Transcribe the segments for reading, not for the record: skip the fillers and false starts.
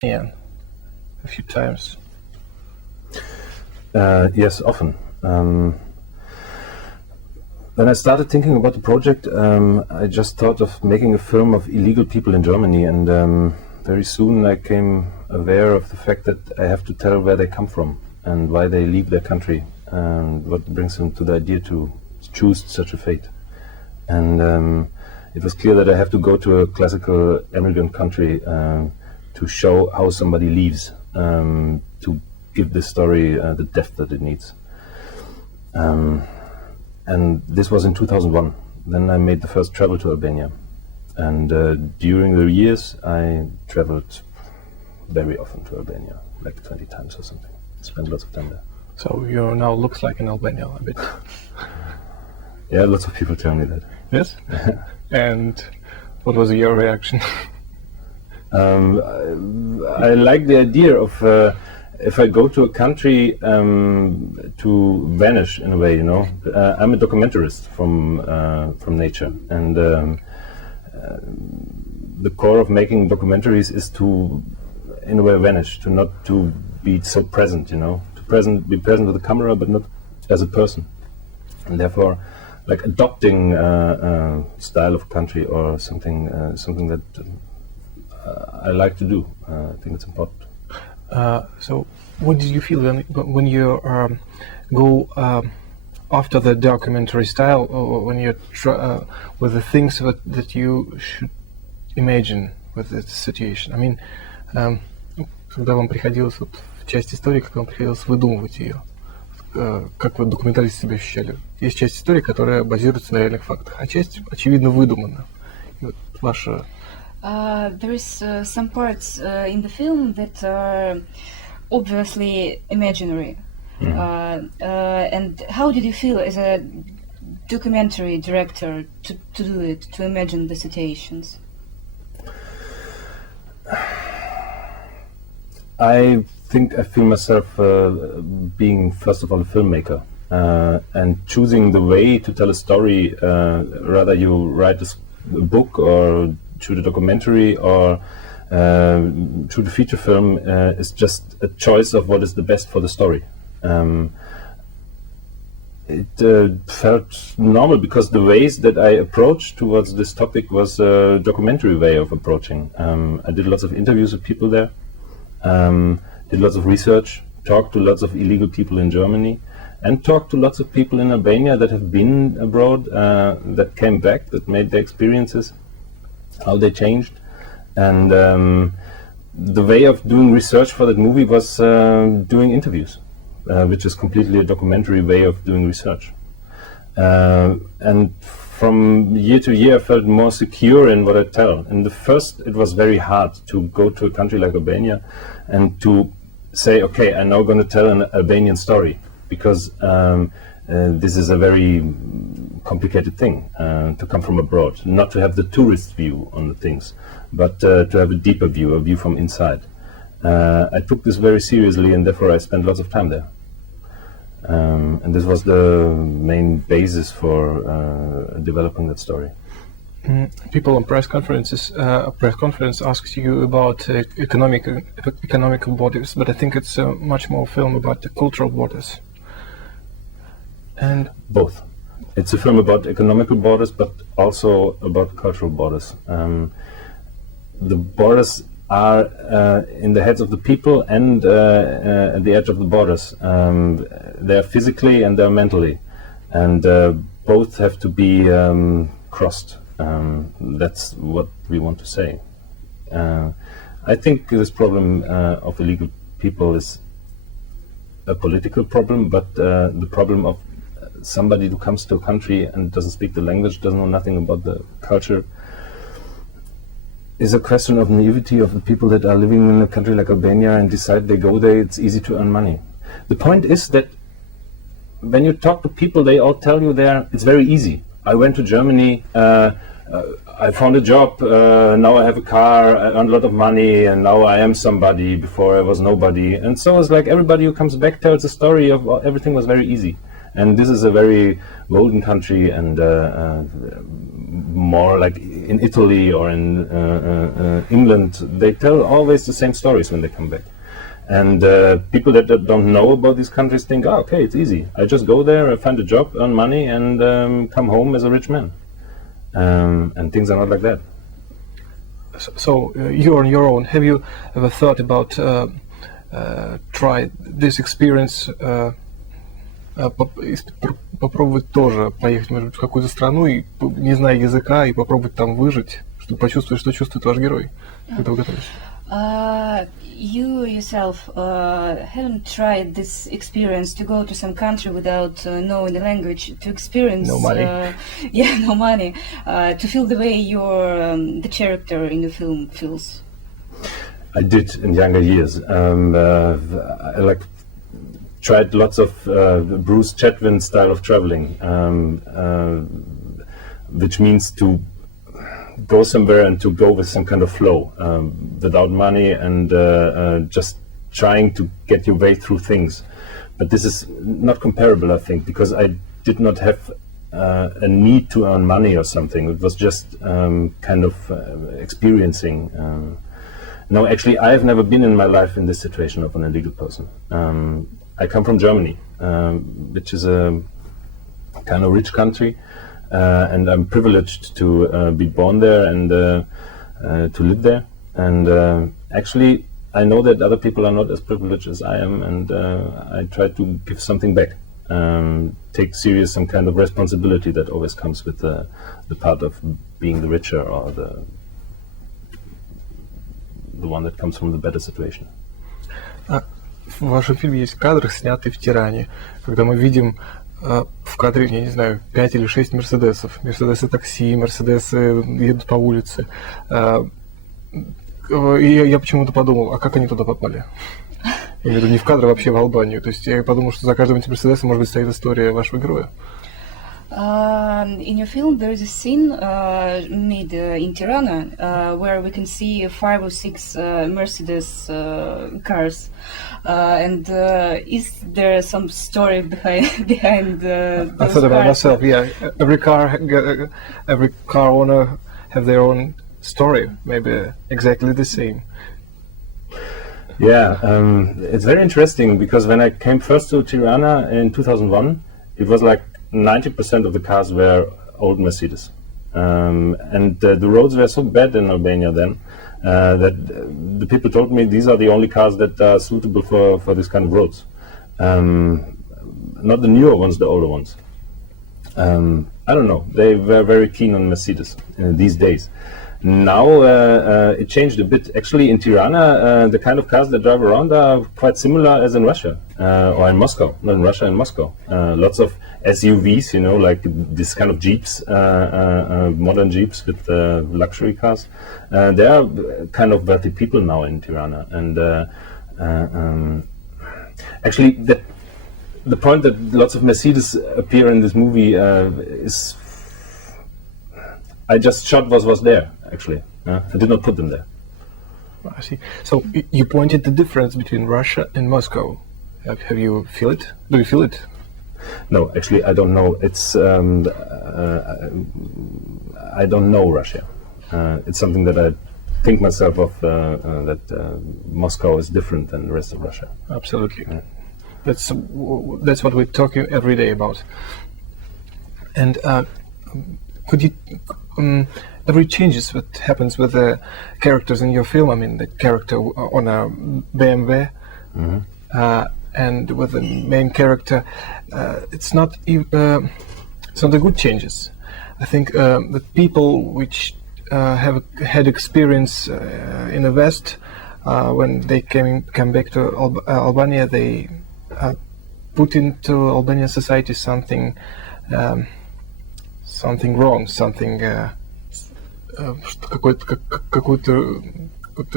Yeah, a few times. Yes, often. When I started thinking about the project, I just thought of making a film of illegal people in Germany, and very soon I came aware of the fact that I have to tell where they come from and why they leave their country, and what brings them to the idea to choose such a fate. And it was clear that I have to go to a classical immigrant country to show how somebody leaves, to give this story the depth that it needs. And this was in 2001. Then I made the first travel to Albania. And during the years, I traveled very often to Albania, like 20 times or something. Spent lots of time there. So you now looks like in Albania a bit. Yeah, lots of people tell me that. Yes? And what was your reaction? I like the idea of if I go to a country to vanish in a way, you know. I'm a documentarist from nature, and the core of making documentaries is to, in a way, vanish, to not to be so present, you know, to be present with the camera, but not as a person, and therefore, like adopting style of country or something that I like to do. I think it's important. So, what did you feel when you go after the documentary style, or when you with the things that you should imagine with the situation? I mean, когда вам приходилось вот в часть истории, когда вам приходилось выдумывать ее, как вы документалисты себя ощущали? Есть часть истории, которая базируется на реальных фактах, а часть, очевидно, выдумана. И вот ваша... There is some parts in the film that are obviously imaginary. And how did you feel as a documentary director to do it, to imagine the situations? I think I feel myself being, first of all, a filmmaker, and choosing the way to tell a story. Rather you write a book or shoot a documentary or shoot a feature film is just a choice of what is the best for the story. It felt normal because the ways that I approached towards this topic was a documentary way of approaching. I did lots of interviews with people there, did lots of research, talked to lots of illegal people in Germany, and talked to lots of people in Albania that have been abroad, that came back, that made their experiences, how they changed. And the way of doing research for that movie was doing interviews, which is completely a documentary way of doing research. And from year to year I felt more secure in what I tell. In the first it was very hard to go to a country like Albania and to say, okay, I'm now going to tell an Albanian story, because this is a very complicated thing to come from abroad, not to have the tourist view on the things, but to have a deeper view, a view from inside. I took this very seriously, and therefore I spent lots of time there. And this was the main basis for developing that story. People on press conferences, a press conference asks you about economical borders, but I think it's much more a film about the cultural borders. And both. It's a film about economical borders, but also about cultural borders. The borders are in the heads of the people and at the edge of the borders. They're physically and they're mentally, and both have to be crossed. That's what we want to say. I think this problem of illegal people is a political problem, but the problem of somebody who comes to a country and doesn't speak the language, doesn't know nothing about the culture, is a question of naivety of the people that are living in a country like Albania and decide they go there, it's easy to earn money. The point is that when you talk to people, they all tell you there it's very easy. I went to Germany, I found a job, now I have a car, I earned a lot of money, and now I am somebody. Before I was nobody. And so it's like everybody who comes back tells a story of everything was very easy. And this is a very golden country, and more like in Italy or in England, they tell always the same stories when they come back. And people that don't know about these countries think, oh, okay, it's easy. I just go there, I find a job, earn money, and come home as a rich man. And things are not like that. So you're on your own. Have you ever thought about try this experience? Попробовать тоже поехать, может быть, в какую-то страну и, не зная языка, и попробовать там выжить, чтобы почувствовать, что чувствует ваш герой, когда вы готовитесь. You yourself haven't tried this experience to go to some country without knowing the language, to experience no money. No money, to feel the way the character in the film feels. I did in younger years. I tried lots of Bruce Chatwin style of traveling, which means to go somewhere and to go with some kind of flow, without money, and just trying to get your way through things. But this is not comparable, I think, because I did not have a need to earn money or something. It was just kind of experiencing. No, actually, I have never been in my life in this situation of an illegal person. I come from Germany, which is a kind of rich country. And I'm privileged to be born there and to live there. And actually, I know that other people are not as privileged as I am, and I try to give something back. Take serious some kind of responsibility that always comes with the part of being the richer or the one that comes from the better situation. В вашем фильме есть кадр, снятый в Тиране, когда мы видим в кадре, я не знаю, 5 или 6 мерседесов. Мерседесы такси, мерседесы едут по улице. И я почему-то подумал, а как они туда попали? Я имею в виду не в кадр, а вообще в Албанию. То есть я подумал, что за каждым этим мерседесом, может быть, стоит история вашего героя. In your film, there is a scene made in Tirana where we can see 5 or 6 Mercedes cars. And is there some story behind those I thought about cars? myself. Yeah, every car owner have their own story, maybe exactly the same. Yeah, it's very interesting because when I came first to Tirana in 2001, it was like 90% of the cars were old Mercedes. And the roads were so bad in Albania then that the people told me these are the only cars that are suitable for this kind of roads. Not the newer ones, the older ones. I don't know, they were very keen on Mercedes these days. Now it changed a bit. Actually, in Tirana, the kind of cars that drive around are quite similar as in Russia or in Moscow. Not in Russia, in Moscow. Lots of SUVs, you know, like this kind of jeeps, modern jeeps with luxury cars. They are kind of wealthy people now in Tirana. And actually, the point that lots of Mercedes appear in this movie is I just shot what was there. Actually, I did not put them there. I see. So you pointed the difference between Russia and Moscow. Have you feel it? Do you feel it? No, actually, I don't know. It's I don't know Russia. It's something that I think myself of that Moscow is different than the rest of Russia. Absolutely. Yeah. That's what we're talking every day about. And could you every changes that happens with the characters in your film? I mean, the character on a BMW, and with the main character, it's not the good changes. I think the people which have had experience in the West, when they come back to Albania, they put into Albanian society something wrong, какую-то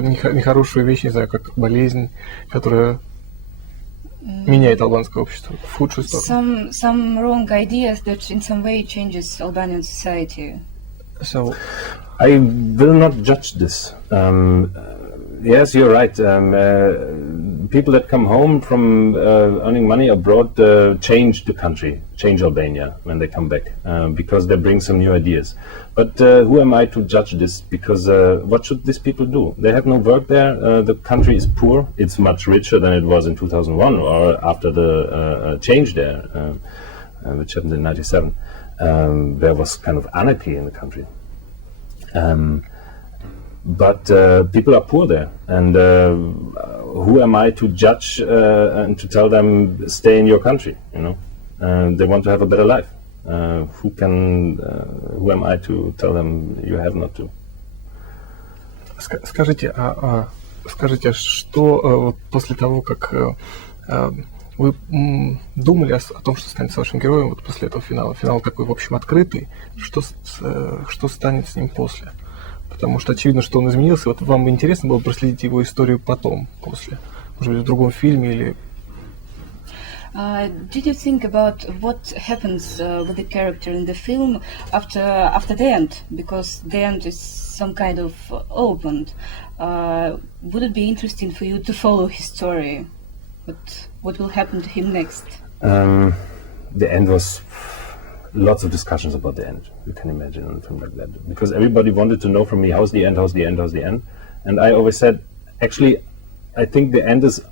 нехорошую вещь, не знаю, как болезнь, которая меняет албанское общество в худшую сторону. Some wrong ideas that in some way changes Albanian society. So I will not judge this. Yes, you're right. people that come home from earning money abroad change the country, change Albania when they come back, because they bring some new ideas. But who am I to judge this? Because what should these people do? They have no work there. The country is poor. It's much richer than it was in 2001 or after the change there, which happened in '97. There was kind of anarchy in the country. But people are poor there, and who am I to judge and to tell them stay in your country? You know, they want to have a better life. Who am I to tell them you have not to? Скажите, скажите, что вот после того, как вы думали о том, что станет с вашим героем вот после этого финала? Финал такой, в общем, открытый. Что станет с ним после? Потому что очевидно, что он изменился. Вот вам интересно было проследить его историю потом, после? Может быть, в другом фильме или... Did you think about what happens with the character in the film after the end? Because the end is some kind of opened. Would it be interesting for you to follow his story? What will happen to him next? The end was lots of discussions about the end. You can imagine on a film like that, because everybody wanted to know from me, how's the end, how's the end, how's the end? And I always said, actually, I think the end is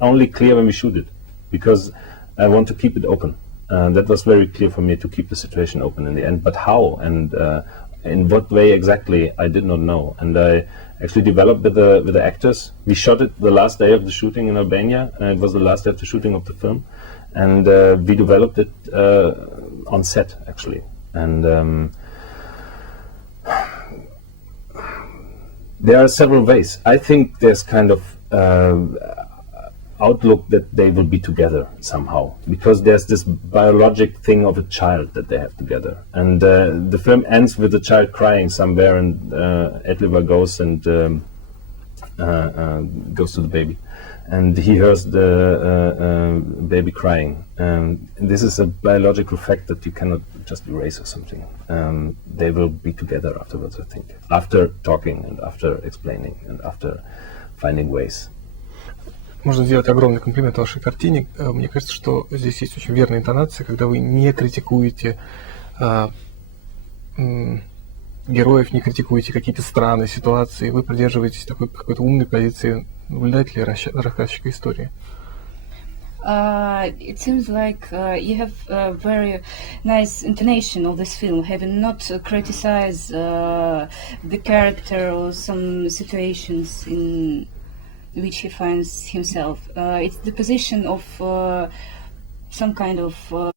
only clear when we shoot it, because I want to keep it open. That was very clear for me, to keep the situation open in the end. But how and in what way exactly, I did not know. And I actually developed with the actors. We shot it the last day of the shooting in Albania. It was the last day of the shooting of the film. And we developed it on set, actually. And there are several ways. I think there's kind of outlook that they will be together somehow, because there's this biologic thing of a child that they have together. And the film ends with the child crying somewhere, and Edliver goes and goes to the baby. And he hears the baby crying. This is a biological fact that you cannot just erase or something. They will be together afterwards, I think. After talking and after explaining and after finding ways. Можно сделать огромный комплимент вашей картине. Мне кажется, что здесь есть очень верная интонация, когда вы не критикуете героев, не критикуете какие-то страны, ситуации, вы придерживаетесь такой какой-то умной позиции наблюдателя и рассказчика истории. It seems like you have a very nice intonation of this film, having not criticized the character or some situations in which he finds himself. It's the position of some kind of